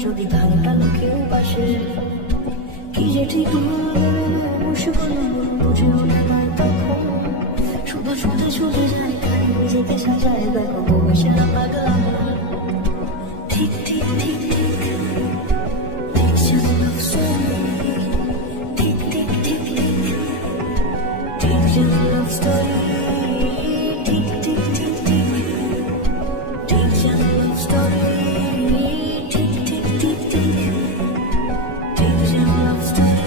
যদি ধানটা লোকেও বাসে কি যে ঠিক বসে বুঝে ওঠে না তখন শুধু ছুটে ছুটে যায় খালি নিজেকে সাজায় দেখো বসে না পাগলা ঠিক ঠিক ঠিক ঠিক ঠিক যেন লাভ স্টোরি ঠিক ঠিক ঠিক ঠিক ঠিক যেন লাভ স্টোরি ঠিক ঠিক ঠিক ঠিক ঠিক যেন লাভ স্টোরি ঠিক ঠিক ঠিক ঠিক ঠিক যেন লাভ স্টোরি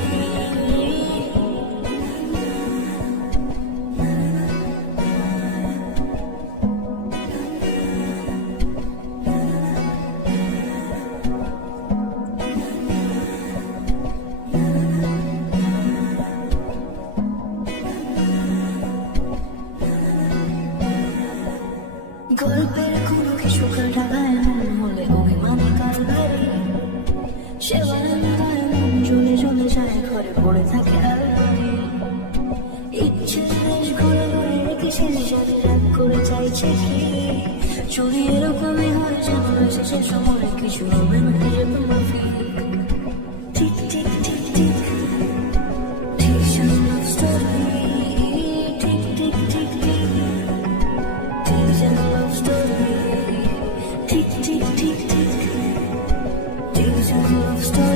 গল্পের কোনো কিছু কাটায় মন হলে অভিমানে কারবারে সে বারান্দায় মন জ্বলে জ্বলে যায় ঘরে পড়ে থাকে আলমারি ইচ্ছে দেশ ঘুরে ঘুরে রেখে শেষে সাথে রাগ করে চাইছে কি যদি এরকমই হয় যেন শেষে সময় কিছু হবে না যে মাফি ঠিক ঠিক ঠিক ঠিক ঠিক যেন লাভ স্টোরি ঠিক ঠিক ঠিক ঠিক ঠিক যেন লাভ স্টোরি ঠিক ঠিক ঠিক ঠিক ঠিক যেন লাভ স্টোরি